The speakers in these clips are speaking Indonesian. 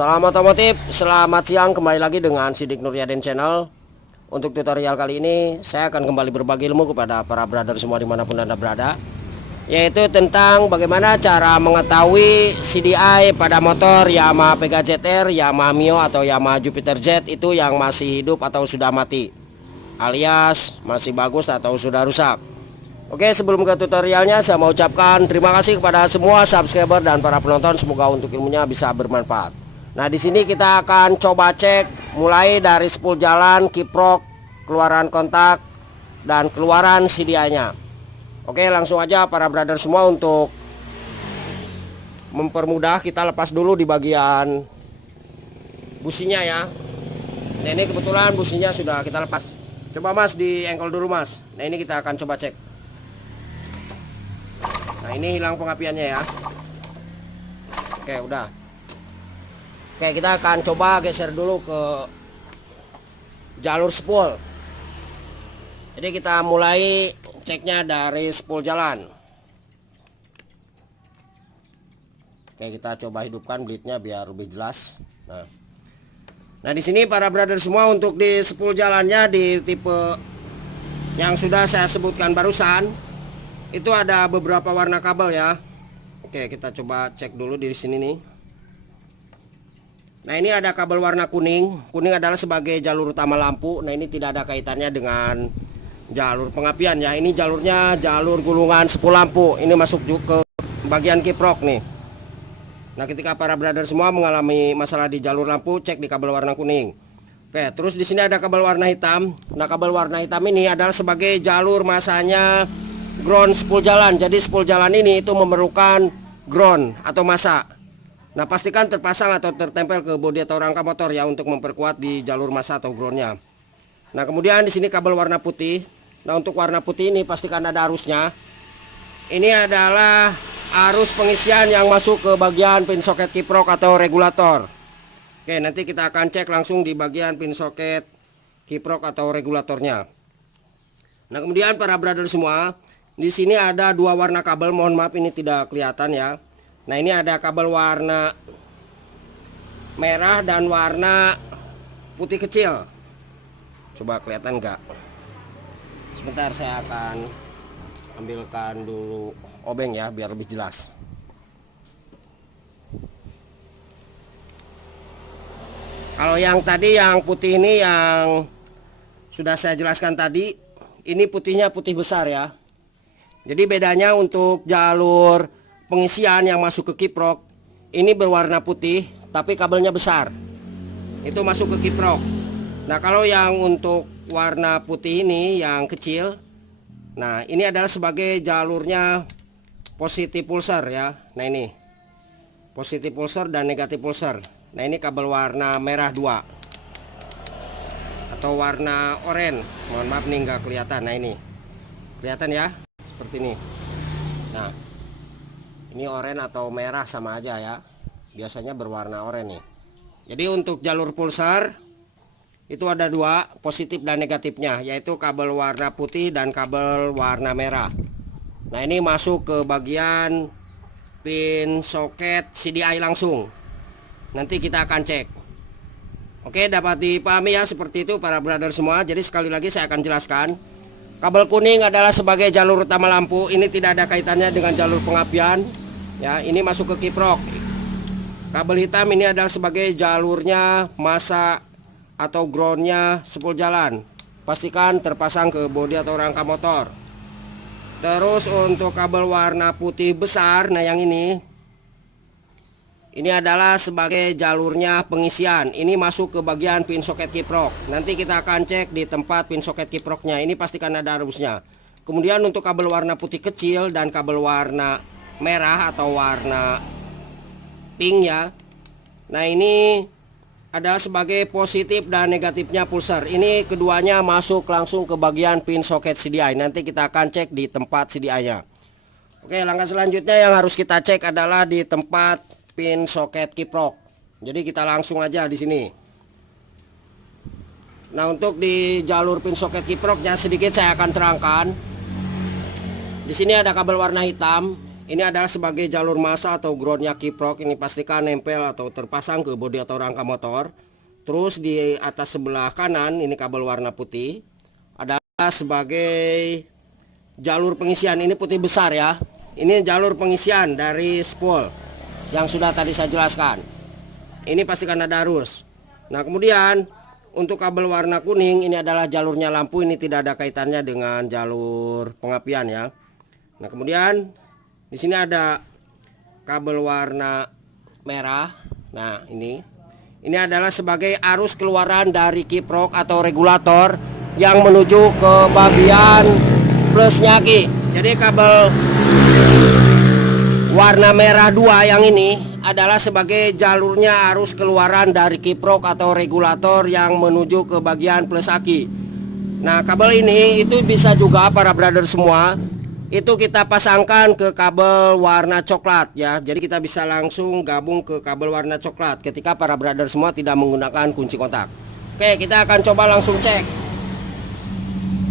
Salam otomotif, selamat siang, kembali lagi dengan Sidik Nuryaden Channel. Untuk tutorial kali ini saya akan kembali berbagi ilmu kepada para brother semua dimanapun Anda berada, yaitu tentang bagaimana cara mengetahui CDI pada motor Yamaha PKZR, Yamaha Mio atau Yamaha Jupiter Z itu yang masih hidup atau sudah mati, alias masih bagus atau sudah rusak. Oke, sebelum ke tutorialnya saya mau ucapkan terima kasih kepada semua subscriber dan para penonton, semoga untuk ilmunya bisa bermanfaat. Nah, di sini kita akan coba cek mulai dari spool jalan, kiprok, keluaran kontak, dan keluaran CDI-nya. Oke, langsung aja para brother semua. Untuk mempermudah, kita lepas dulu di bagian businya ya. Nah, ini kebetulan businya sudah kita lepas. Coba Mas di engkol dulu Mas. Nah, ini kita akan coba cek. Nah, ini hilang pengapiannya ya. Oke, udah. Oke, kita akan coba geser dulu ke jalur spool. Jadi kita mulai ceknya dari spool jalan. Oke, kita coba hidupkan blade-nya biar lebih jelas. Nah, di sini para brother semua, untuk di spool jalannya di tipe yang sudah saya sebutkan barusan, itu ada beberapa warna kabel ya. Oke, kita coba cek dulu di sini nih. Nah, ini ada kabel warna kuning. Kuning adalah sebagai jalur utama lampu. Nah, ini tidak ada kaitannya dengan jalur pengapian ya. Ini jalurnya jalur gulungan spool lampu. Ini masuk juga ke bagian kiprok nih. Nah, ketika para brother semua mengalami masalah di jalur lampu, cek di kabel warna kuning. Oke, terus di sini ada kabel warna hitam. Nah, kabel warna hitam ini adalah sebagai jalur masanya ground spool jalan. Jadi spool jalan ini itu memerlukan ground atau masa. Nah, pastikan terpasang atau tertempel ke bodi atau rangka motor ya, untuk memperkuat di jalur masa atau groundnya. Nah, kemudian di sini kabel warna putih. Nah, untuk warna putih ini pastikan ada arusnya. Ini adalah arus pengisian yang masuk ke bagian pin soket kiprok atau regulator. Oke, nanti kita akan cek langsung di bagian pin soket kiprok atau regulatornya. Nah, kemudian para brother semua, di sini ada dua warna kabel. Mohon maaf ini tidak kelihatan ya. Nah, ini ada kabel warna merah dan warna putih kecil. Coba kelihatan enggak? Sebentar, saya akan ambilkan dulu obeng ya biar lebih jelas. Kalau yang tadi yang putih ini yang sudah saya jelaskan tadi, ini putihnya putih besar ya. Jadi bedanya untuk jalur pengisian yang masuk ke kiprok ini berwarna putih tapi kabelnya besar, itu masuk ke kiprok. Nah, kalau yang untuk warna putih ini yang kecil, nah ini adalah sebagai jalurnya positif pulsar ya. Nah, ini positif pulsar dan negatif pulsar. Nah, ini kabel warna merah 2 atau warna oranye. Mohon maaf nih nggak kelihatan. Nah, ini kelihatan ya, seperti ini. Nah, ini oranye atau merah sama aja ya. Biasanya berwarna oranye nih. Jadi untuk jalur pulsar itu ada dua, positif dan negatifnya, yaitu kabel warna putih dan kabel warna merah. Nah, ini masuk ke bagian pin soket CDI langsung. Nanti kita akan cek. Oke, dapat dipahami ya seperti itu para brother semua. Jadi sekali lagi saya akan jelaskan. Kabel kuning adalah sebagai jalur utama lampu. Ini tidak ada kaitannya dengan jalur pengapian ya, ini masuk ke kiprok. Kabel hitam ini adalah sebagai jalurnya masa atau groundnya spool jalan. Pastikan terpasang ke bodi atau rangka motor. Terus untuk kabel warna putih besar, nah yang ini adalah sebagai jalurnya pengisian. Ini masuk ke bagian pin soket kiprok. Nanti kita akan cek di tempat pin soket kiproknya. Ini pastikan ada arusnya. Kemudian untuk kabel warna putih kecil dan kabel warna merah atau warna pink ya. Nah, ini adalah sebagai positif dan negatifnya pulsar. Ini keduanya masuk langsung ke bagian pin soket CDI. Nanti kita akan cek di tempat CDI-nya. Oke, langkah selanjutnya yang harus kita cek adalah di tempat pin soket kiprok. Jadi kita langsung aja di sini. Nah, untuk di jalur pin soket kiproknya sedikit saya akan terangkan. Di sini ada kabel warna hitam. ini adalah sebagai jalur massa atau groundnya kiprok. Ini pastikan nempel atau terpasang ke bodi atau rangka motor. Terus di atas sebelah kanan ini kabel warna putih adalah sebagai jalur pengisian. Ini putih besar ya. Ini jalur pengisian dari spool yang sudah tadi saya jelaskan. Ini pastikan ada arus. Nah kemudian untuk kabel warna kuning ini adalah jalurnya lampu. Ini tidak ada kaitannya dengan jalur pengapian ya. Nah kemudian di sini ada kabel warna merah. Nah ini adalah sebagai arus keluaran dari kiprok atau regulator yang menuju ke bagian plusnya aki. Jadi kabel warna merah 2 yang ini adalah sebagai jalurnya arus keluaran dari kiprok atau regulator yang menuju ke bagian plus aki. Nah kabel ini itu bisa juga para brother semua itu kita pasangkan ke kabel warna coklat ya. Jadi kita bisa langsung gabung ke kabel warna coklat ketika para brother semua tidak menggunakan kunci kontak. Oke, kita akan coba langsung cek.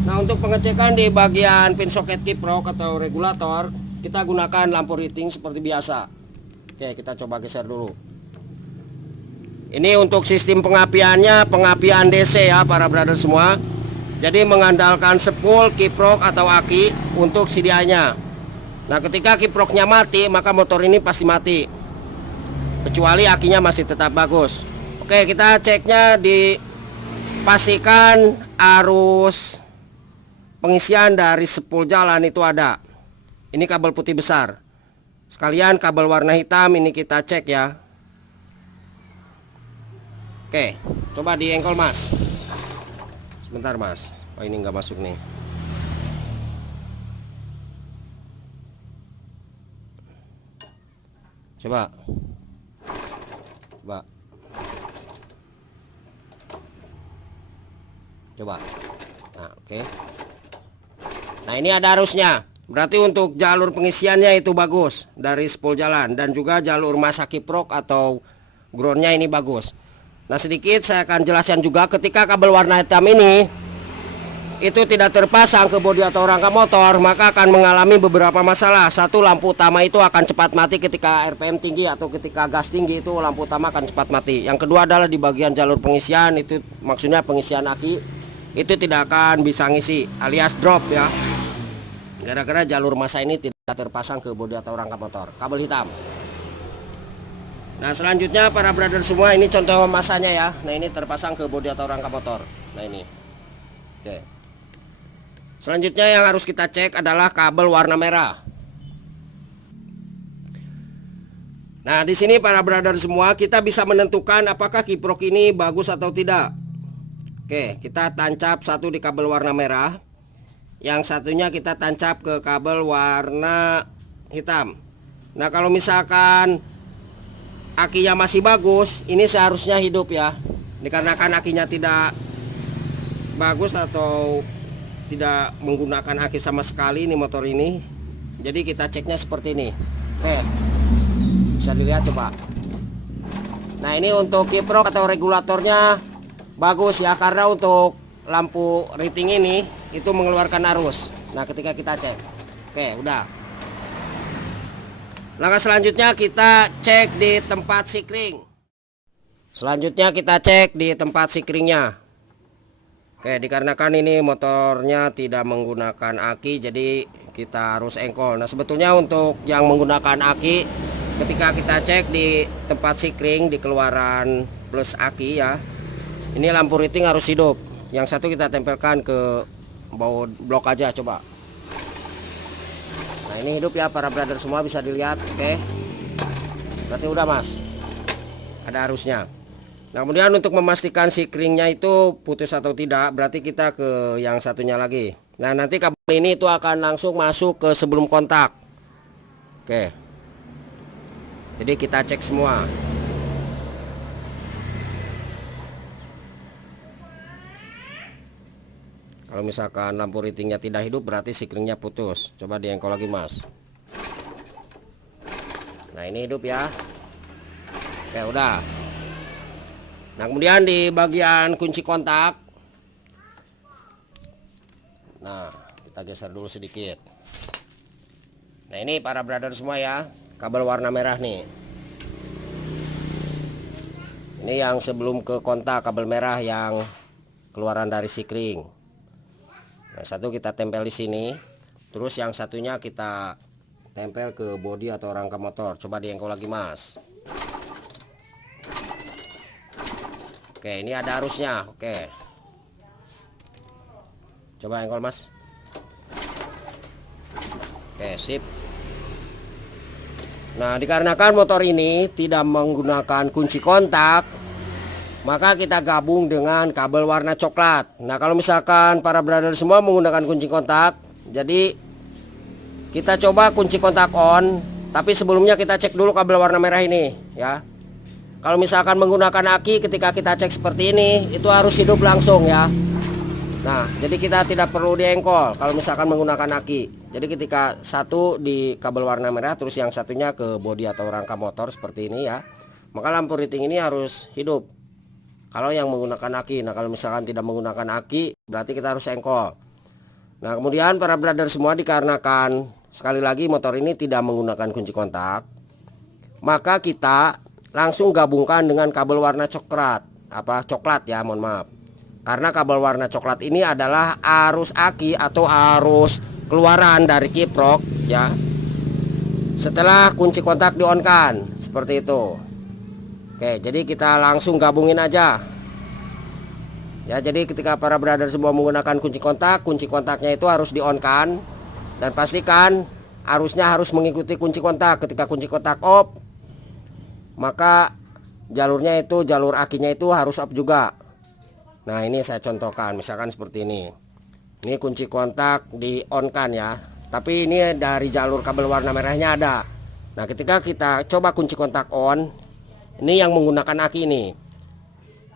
Nah untuk pengecekan di bagian pin soket kiprok atau regulator, kita gunakan lampu riting seperti biasa. Oke, kita coba geser dulu. Ini untuk sistem pengapiannya, pengapian DC ya para brother semua. Jadi mengandalkan spool, kiprok atau aki untuk sedianya. Nah ketika kiproknya mati maka motor ini pasti mati, kecuali akinya masih tetap bagus. Oke, kita ceknya dipastikan arus pengisian dari spool jalan itu ada. Ini kabel putih besar. Sekalian kabel warna hitam ini kita cek ya. Oke, coba di engkol mas. Sebentar mas, oh ini nggak masuk nih. Coba nah oke. Nah ini ada arusnya, berarti untuk jalur pengisiannya itu bagus dari spool jalan, dan juga jalur massa kiprok atau groundnya ini bagus. Nah sedikit saya akan jelaskan juga, ketika kabel warna hitam ini itu tidak terpasang ke bodi atau rangka motor, maka akan mengalami beberapa masalah. Satu, lampu utama itu akan cepat mati ketika RPM tinggi atau ketika gas tinggi, itu lampu utama akan cepat mati. Yang kedua adalah di bagian jalur pengisian, itu maksudnya pengisian aki, itu tidak akan bisa ngisi alias drop ya, gara-gara jalur massa ini tidak terpasang ke bodi atau rangka motor, kabel hitam. Nah selanjutnya para brother semua, ini contoh masanya ya. Nah ini terpasang ke bodi atau rangka motor. Nah ini. Oke. Selanjutnya yang harus kita cek adalah kabel warna merah. Nah di sini para brother semua kita bisa menentukan apakah kiprok ini bagus atau tidak. Oke, kita tancap satu di kabel warna merah, yang satunya kita tancap ke kabel warna hitam. Nah kalau misalkan akinya masih bagus, ini seharusnya hidup ya. Dikarenakan akinya tidak bagus atau tidak menggunakan aki sama sekali ini motor ini, jadi kita ceknya seperti ini. Oke, bisa dilihat coba. Nah ini untuk kiprok atau regulatornya bagus ya, karena untuk lampu rating ini itu mengeluarkan arus. Nah ketika kita cek, oke udah. Langkah selanjutnya kita cek di tempat sikring. Selanjutnya kita cek di tempat sikringnya. Oke, dikarenakan ini motornya tidak menggunakan aki, jadi kita harus engkol. Nah sebetulnya untuk yang menggunakan aki, ketika kita cek di tempat sikring di keluaran plus aki ya, ini lampu rating harus hidup. Yang satu kita tempelkan ke bawah blok aja coba. Nah ini hidup ya para brother semua, bisa dilihat. Oke, berarti udah mas, ada arusnya. Nah kemudian untuk memastikan sikringnya itu putus atau tidak, berarti kita ke yang satunya lagi. Nah nanti kabel ini itu akan langsung masuk ke sebelum kontak. Oke, jadi kita cek semua. Kalau misalkan lampu ratingnya tidak hidup, berarti sikringnya putus. Coba diengkol lagi mas. Nah ini hidup ya. Oke udah. Nah kemudian di bagian kunci kontak, nah kita geser dulu sedikit. Nah ini para brother semua ya, kabel warna merah nih. Ini yang sebelum ke kontak, kabel merah yang keluaran dari sikring. Nah, satu kita tempel di sini, terus yang satunya kita tempel ke bodi atau rangka motor. Coba diengkol lagi mas. Oke, ini ada arusnya. Oke, coba engkol mas. Oke, sip. Nah, dikarenakan motor ini tidak menggunakan kunci kontak, maka kita gabung dengan kabel warna coklat. Nah, kalau misalkan para brother semua menggunakan kunci kontak, jadi kita coba kunci kontak on, tapi sebelumnya kita cek dulu kabel warna merah ini ya. Kalau misalkan menggunakan aki, ketika kita cek seperti ini, itu harus hidup langsung ya. Nah, jadi kita tidak perlu diengkol kalau misalkan menggunakan aki. Jadi ketika satu di kabel warna merah, terus yang satunya ke bodi atau rangka motor seperti ini ya, maka lampu riting ini harus hidup kalau yang menggunakan aki. Nah, kalau misalkan tidak menggunakan aki, berarti kita harus engkol. Nah, kemudian para brother semua, dikarenakan sekali lagi motor ini tidak menggunakan kunci kontak, maka kita langsung gabungkan dengan kabel warna coklat, coklat ya, mohon maaf. Karena kabel warna coklat ini adalah arus aki atau arus keluaran dari kiprok ya, setelah kunci kontak di on kan, seperti itu. Oke, jadi kita langsung gabungin aja ya. Jadi ketika para brother semua menggunakan kunci kontaknya itu harus di on kan, dan pastikan arusnya harus mengikuti kunci kontak. Ketika kunci kontak off, maka jalurnya itu, jalur akinya itu harus off juga. Nah, ini saya contohkan misalkan seperti ini. Ini kunci kontak di on kan ya, tapi ini dari jalur kabel warna merahnya ada. Nah, ketika kita coba kunci kontak on, ini yang menggunakan aki ini.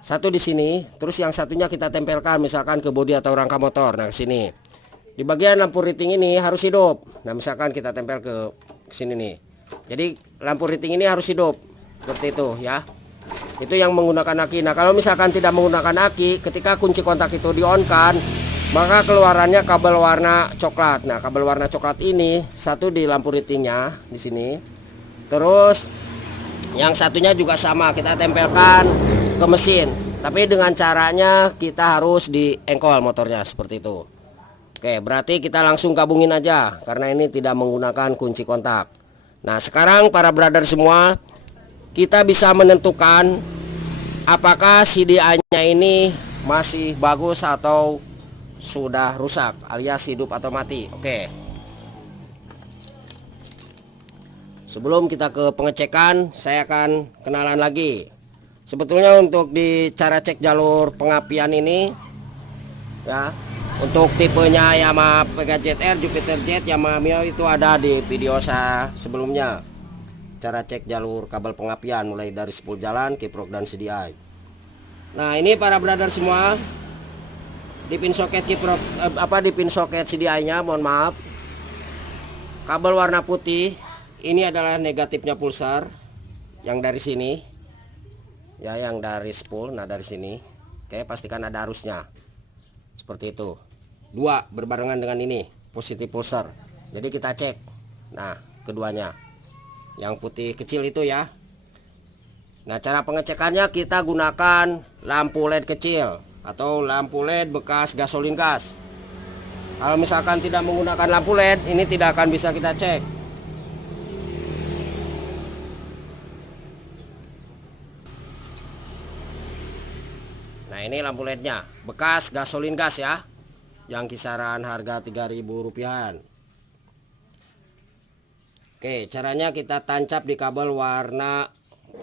Satu di sini, terus yang satunya kita tempelkan misalkan ke bodi atau rangka motor. Nah, ke sini. Di bagian lampu riting ini harus hidup. Nah, misalkan kita tempel ke sini nih. Jadi lampu riting ini harus hidup. Seperti itu ya. Itu yang menggunakan aki. Nah, kalau misalkan tidak menggunakan aki, ketika kunci kontak itu di on kan, maka keluarannya kabel warna coklat. Nah, kabel warna coklat ini satu di lampu ritingnya di sini. Terus yang satunya juga sama, kita tempelkan ke mesin. Tapi dengan caranya kita harus diengkol motornya seperti itu. Oke, berarti kita langsung gabungin aja karena ini tidak menggunakan kunci kontak. Nah, sekarang para brother semua, kita bisa menentukan apakah CDI-nya ini masih bagus atau sudah rusak alias hidup atau mati. Oke. Sebelum kita ke pengecekan, saya akan kenalan lagi. Sebetulnya untuk di cara cek jalur pengapian ini ya, untuk tipenya Yamaha PKZR, Jupiter Jet, Yamaha Mio itu ada di video saya sebelumnya. Cara cek jalur kabel pengapian mulai dari spool jalan, kiprok dan CDI. Nah, ini para brother semua, di pin soket kiprok di pin soket CDI-nya, mohon maaf, kabel warna putih ini adalah negatifnya pulsar yang dari sini ya, yang dari spool. Nah, dari sini oke, pastikan ada arusnya seperti itu. Dua berbarengan dengan ini positif pulsar. Jadi kita cek. Nah, keduanya yang putih kecil itu ya. Nah, cara pengecekannya kita gunakan lampu LED kecil atau lampu LED bekas gasolin gas. Kalau misalkan tidak menggunakan lampu LED, ini tidak akan bisa kita cek. Nah, ini lampu LED-nya bekas gasolin gas ya, yang kisaran harga 3.000 rupiahan. Oke, caranya kita tancap di kabel warna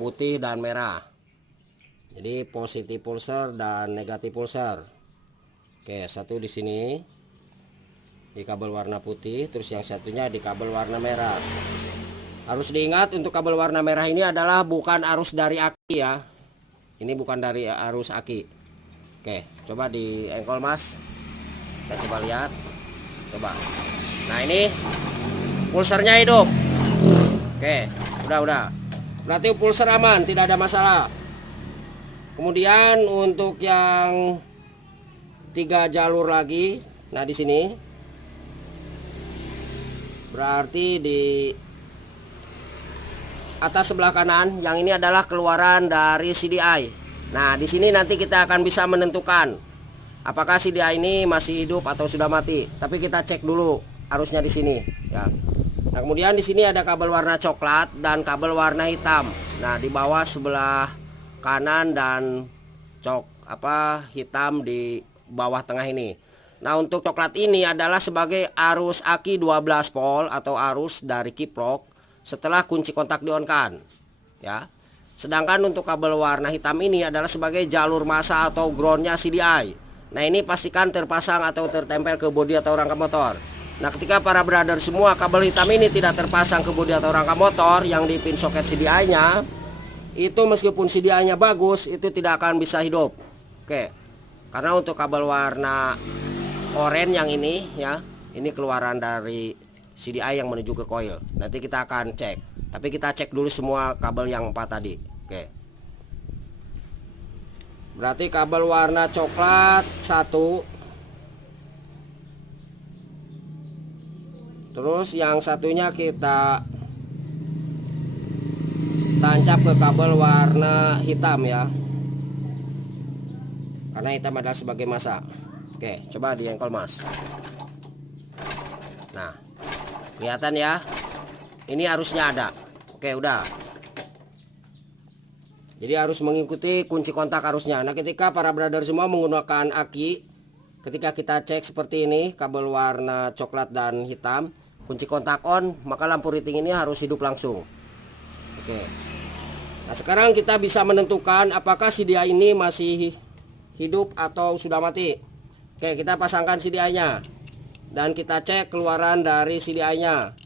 putih dan merah. Jadi positif pulsar dan negatif pulsar. Oke, satu di sini di kabel warna putih, terus yang satunya di kabel warna merah. Harus diingat untuk kabel warna merah ini adalah bukan arus dari aki ya. Ini bukan dari arus aki. Oke, coba di engkol mas. Kita coba lihat. Coba. Nah, ini pulsarnya hidup. Oke, udah. Berarti pulsar aman, tidak ada masalah. Kemudian untuk yang 3 jalur lagi, nah di sini Berarti di atas sebelah kanan yang ini adalah keluaran dari CDI. Nah, di sini nanti kita akan bisa menentukan apakah CDI ini masih hidup atau sudah mati. Tapi kita cek dulu arusnya di sini ya. Nah, kemudian di sini ada kabel warna coklat dan kabel warna hitam. Nah, di bawah sebelah kanan dan hitam di bawah tengah ini. Nah, untuk coklat ini adalah sebagai arus aki 12 volt atau arus dari kiprok setelah kunci kontak di-on-kan ya. Sedangkan untuk kabel warna hitam ini adalah sebagai jalur massa atau groundnya CDI. Nah, ini pastikan terpasang atau tertempel ke bodi atau rangka motor. Nah, ketika para brother semua kabel hitam ini tidak terpasang ke bodi atau rangka motor yang di pin soket CDI-nya, itu meskipun CDI-nya bagus, itu tidak akan bisa hidup. Oke. Karena untuk kabel warna oranye yang ini ya, ini keluaran dari CDI yang menuju ke coil. Nanti kita akan cek. Tapi kita cek dulu semua kabel yang 4 tadi. Oke. Berarti kabel warna coklat 1. Terus yang satunya kita tancap ke kabel warna hitam ya. Karena hitam adalah sebagai massa. Oke, coba diengkol Mas. Nah, kelihatan ya. Ini arusnya ada. Oke, udah. Jadi harus mengikuti kunci kontak arusnya. Nah, ketika para brother semua menggunakan aki, ketika kita cek seperti ini, kabel warna coklat dan hitam, kunci kontak on, maka lampu riting ini harus hidup langsung. Oke. Nah, sekarang kita bisa menentukan apakah CDI ini masih hidup atau sudah mati. Oke, kita pasangkan CDI-nya. Dan kita cek keluaran dari CDI-nya.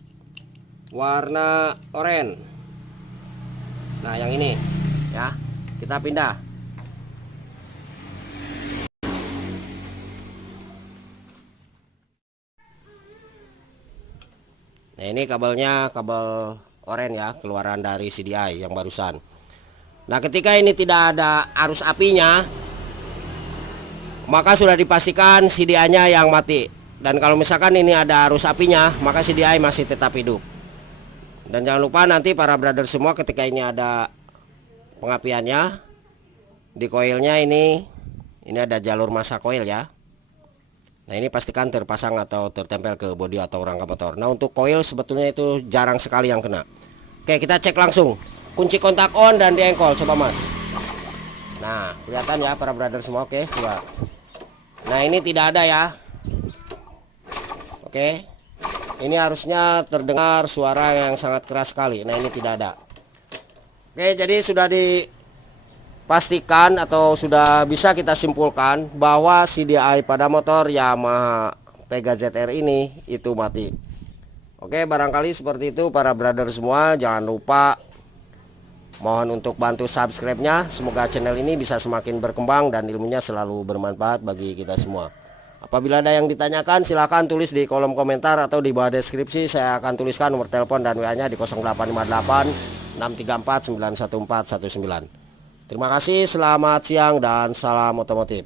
Warna oranye. Nah, yang ini ya. Kita pindah. Nah, ini kabelnya kabel oranye ya, keluaran dari CDI yang barusan. Nah, ketika ini tidak ada arus apinya, maka sudah dipastikan CDI-nya yang mati. Dan kalau misalkan ini ada arus apinya, maka CDI masih tetap hidup. Dan jangan lupa nanti para brother semua, ketika ini ada pengapiannya di coilnya ini ada jalur massa coil ya. Nah, ini pastikan terpasang atau tertempel ke bodi atau rangka motor. Nah, untuk coil sebetulnya itu jarang sekali yang kena. Oke, kita cek langsung. Kunci kontak on dan diengkol, coba Mas. Nah, kelihatan ya para brother semua. Oke, coba. Nah, ini tidak ada ya. Oke. Ini harusnya terdengar suara yang sangat keras sekali. Nah, ini tidak ada. Oke, jadi sudah dipastikan atau sudah bisa kita simpulkan bahwa CDI pada motor Yamaha Pega ZR ini itu mati. Oke, barangkali seperti itu para brother semua. Jangan lupa mohon untuk bantu subscribe-nya. Semoga channel ini bisa semakin berkembang dan ilmunya selalu bermanfaat bagi kita semua. Apabila ada yang ditanyakan, silahkan tulis di kolom komentar atau di bawah deskripsi. Saya akan tuliskan nomor telepon dan WA-nya di 0858 634 91419. Terima kasih, selamat siang dan salam otomotif.